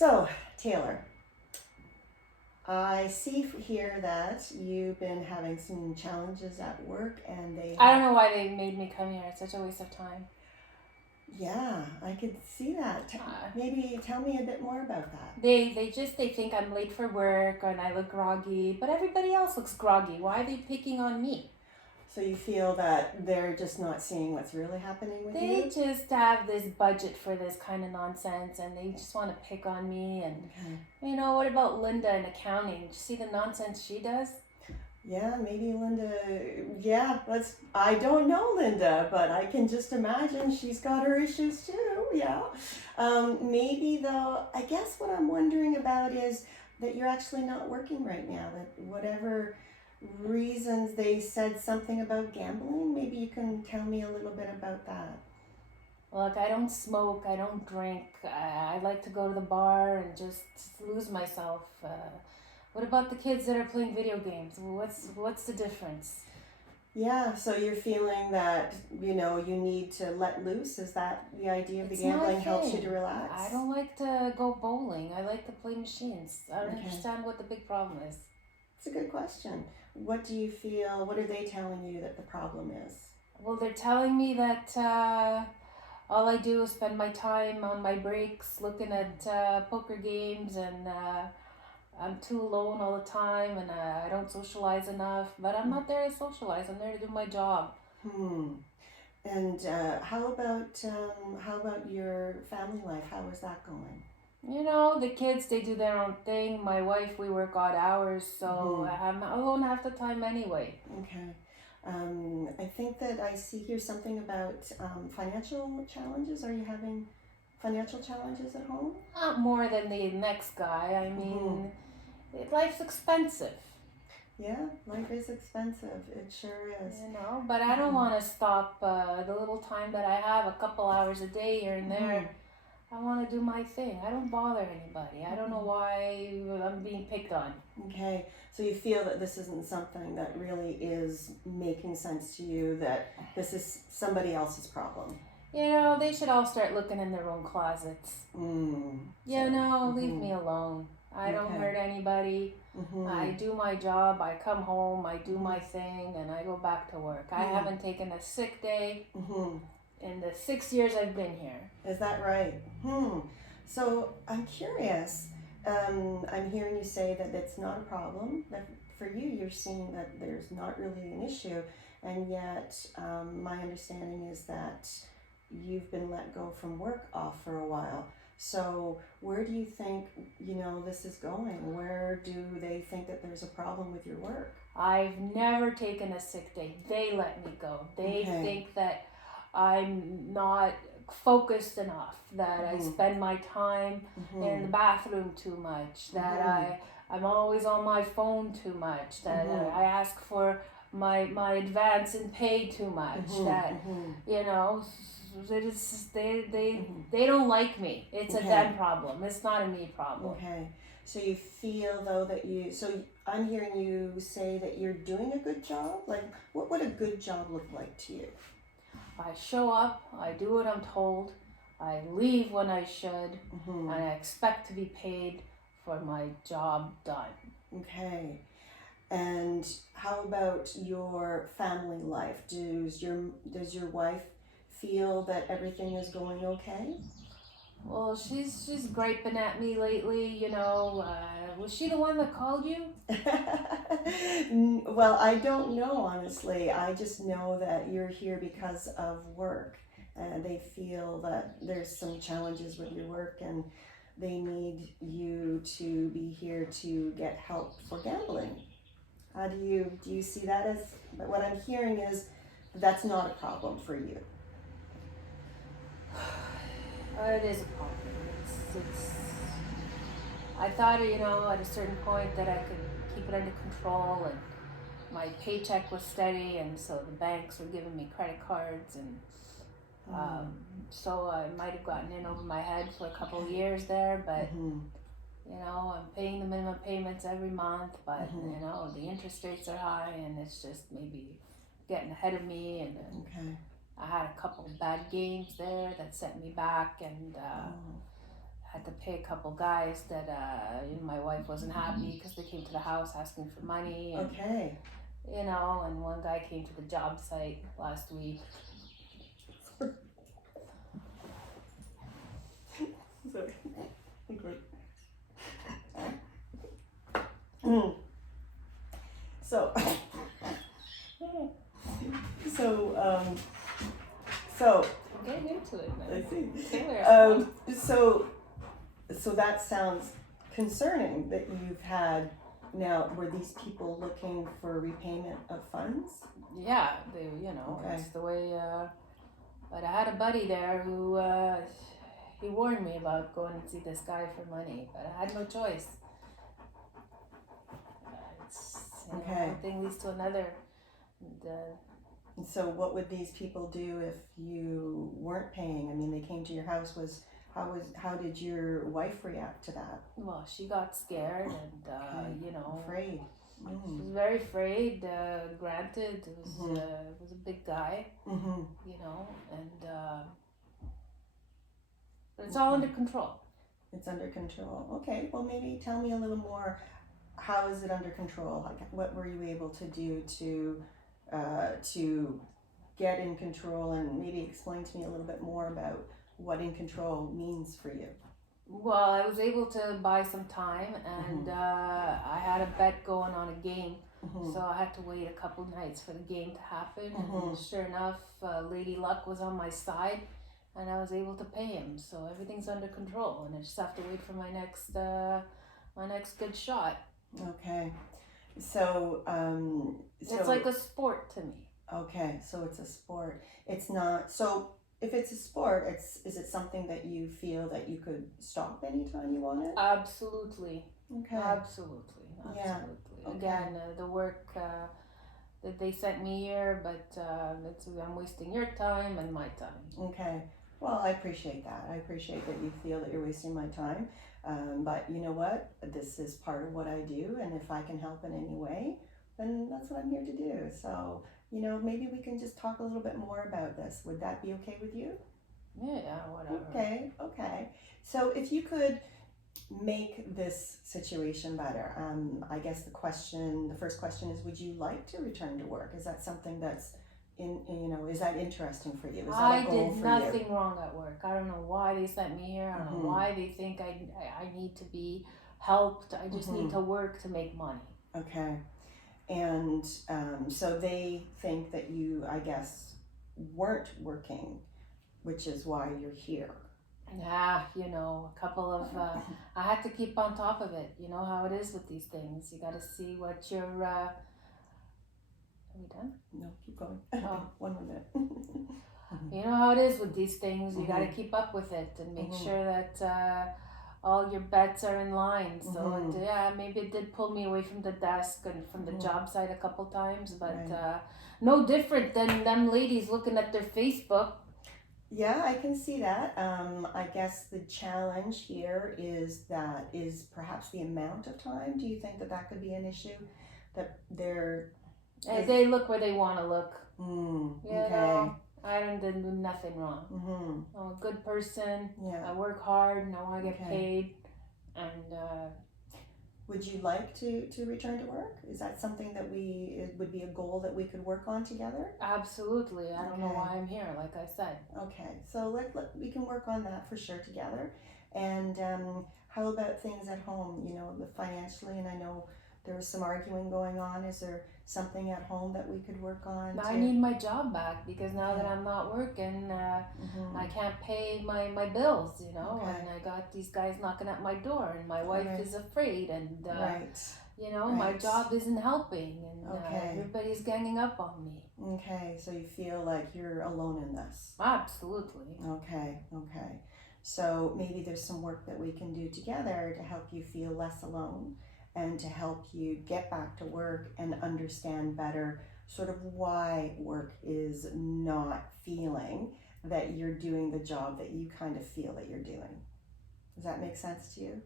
So, Taylor, I see here that you've been having some challenges at work and they I don't have, know why they made me come here. It's such a waste of time. yeah, I could see that. Uh, Maybe tell me a bit more about that. they think I'm late for work and I look groggy, but everybody else looks groggy. Why are they picking on me? So you feel that they're just not seeing what's really happening with They you? just have this budget for this kind of nonsense and they just want to pick on me. And Okay. what about Linda in accounting? Did you see the nonsense she does? Yeah, maybe Linda. Yeah, I don't know Linda, but I can just imagine she's got her issues too. Yeah. Maybe though, I guess what I'm wondering about is that you're actually not working right now. That whatever reasons they said something about gambling, maybe you can tell me a little bit about that. Look, I don't smoke, I don't drink. I like to go to the bar and just lose myself. What about the kids that are playing video games? What's the difference? Yeah, so you're feeling that, you need to let loose. Is that the idea of the It's my gambling helps you thing. to relax? I don't like to go bowling. I like to play machines. I don't Okay. understand what the big problem is. It's a good question. What do you feel, what are they telling you that the problem is? Well, they're telling me that all I do is spend my time on my breaks looking at poker games, and I'm too alone all the time, and I don't socialize enough. But I'm not there to socialize. I'm there to do my job. Hmm. And how about your family life? How is that going? The kids, they do their own thing. My wife, we work odd hours, so Hmm. I'm alone half the time anyway. Okay. I think that I see here something about financial challenges. Are you having financial challenges at home? Not more than the next guy. I Hmm. mean, life's expensive, Yeah, life is expensive. It sure is. but I don't want to stop the little time that I have, a couple hours a day here and Hmm. there. I want to do my thing. I don't bother anybody. I don't know Hmm. why I'm being picked on. Okay, so you feel that this isn't something that really is making sense to you, that this is somebody else's problem. They should all start looking in their own closets. Mm. Leave me alone. I don't Okay. hurt anybody. I Mm-hmm. do my job. I come home. I do Mm-hmm. my thing, and I go back to work. I haven't taken a sick day Mm-hmm. in the 6 years I've been here. Is that right? So I'm curious. I'm hearing you say that it's not a problem. That for you, you're seeing that there's not really an issue, and yet my understanding is that you've been let go from work off for a while. So where do you think this is going? Where do they think that there's a problem with your work? I've never taken a sick day. They let me go. They Okay. think that I'm not focused enough, that I Mm-hmm. spend my time in Mm-hmm. the bathroom too much, that Mm-hmm. I'm always on my phone too much, that Mm-hmm. I ask for my advance and pay too much, Mm-hmm. that Mm-hmm. they don't like me. It's a Okay. them problem. It's not a me problem. Okay. So you feel though that I'm hearing you say that you're doing a good job? Like what would a good job look like to you? I show up, I do what I'm told, I leave when I should, Mm-hmm. and I expect to be paid for my job done. Okay. And how about your family life? Does your wife feel that everything is going okay? Well, she's griping at me lately. Was she the one that called you? Well, I don't know, honestly. I just know that you're here because of work. And they feel that there's some challenges with your work and they need you to be here to get help for gambling. Do you see that as what I'm hearing is that's not a problem for you? It is a problem. It's. I thought, at a certain point that I could keep it under control, and my paycheck was steady, and so the banks were giving me credit cards, and Mm. so I might have gotten in over my head for a couple of years there, but Mm-hmm. I'm paying the minimum payments every month, but Mm-hmm. the interest rates are high, and it's just maybe getting ahead of me, and Okay. I had a couple of bad games there that set me back, and Oh. had to pay a couple guys that my wife wasn't happy because they came to the house asking for money, and Okay. and one guy came to the job site last week. Sorry. Okay. So, so I'm getting into it, I man. see. Okay, where's So that sounds concerning that you've had. Now, were these people looking for repayment of funds? yeah, they, Okay. it's the way. But I had a buddy there who he warned me about going and see this guy for money, but I had no choice. Okay. One thing leads to another. And, And so, what would these people do if you weren't paying? I mean, they came to your house. How did your wife react to that? well, she got scared, and Okay. Afraid. she was very afraid. Granted, it was a big guy, Mm-hmm. and but it's all under control. It's under control. Okay. Well, maybe tell me a little more. How is it under control? Like, what were you able to do to get in control, and maybe explain to me a little bit more about what in control means for you? Well, I was able to buy some time, and I had a bet going on a game, Mm-hmm. so I had to wait a couple nights for the game to happen. Mhm. And sure enough, Lady Luck was on my side, and I was able to pay him. So everything's under control, and I just have to wait for my next good shot. Okay. So, It's like a sport to me. okay, so it's a sport. It's not, so if it's a sport, is it something that you feel that you could stop anytime you want it? Absolutely. Okay. Absolutely. Yeah. Okay. Again, the work that they sent me here, but I'm wasting your time and my time. Okay. Well, I appreciate that. I appreciate that you feel that you're wasting my time. But you know what? This is part of what I do, and if I can help in any way, then that's what I'm here to do. So, maybe we can just talk a little bit more about this. Would that be okay with you? Yeah, whatever. Okay. So, if you could make this situation better, I guess the first question is, would you like to return to work? Is that something that's is that interesting for you? Is that I a goal did for you? nothing wrong at work. I don't know why they sent me here. I don't know why they think I need to be helped. I just need to work to make money. Okay. And so they think that you, I guess, weren't working, which is why you're here. Yeah, a couple of, I had to keep on top of it. You know how it is with these things. You got to see what you're, are we done? No, keep going. Oh. 1 more minute. You know how it is with these things. You got to keep up with it and make sure that all your bets are in line. So maybe it did pull me away from the desk and from the job site a couple times, but no different than them ladies looking at their Facebook. Yeah, I can see that. I guess the challenge here is perhaps the amount of time. Do you think that could be an issue? That they look where they want to look. Okay. I didn't do nothing wrong. I'm a good person. Yeah. I work hard and I want to get paid. And would you like to return to work? Is that something that it would be a goal that we could work on together? Absolutely. I don't know why I'm here, like I said. Okay, so we can work on that for sure together. And how about things at home? Financially, and I know there was some arguing going on. Is there something at home that we could work on? I need my job back because now that I'm not working, I can't pay my bills, and I got these guys knocking at my door, and my wife is afraid, and my job isn't helping, and everybody's ganging up on me. Okay, so you feel like you're alone in this? Absolutely. Okay. So maybe there's some work that we can do together to help you feel less alone, and to help you get back to work and understand better sort of why work is not feeling that you're doing the job that you kind of feel that you're doing. Does that make sense to you?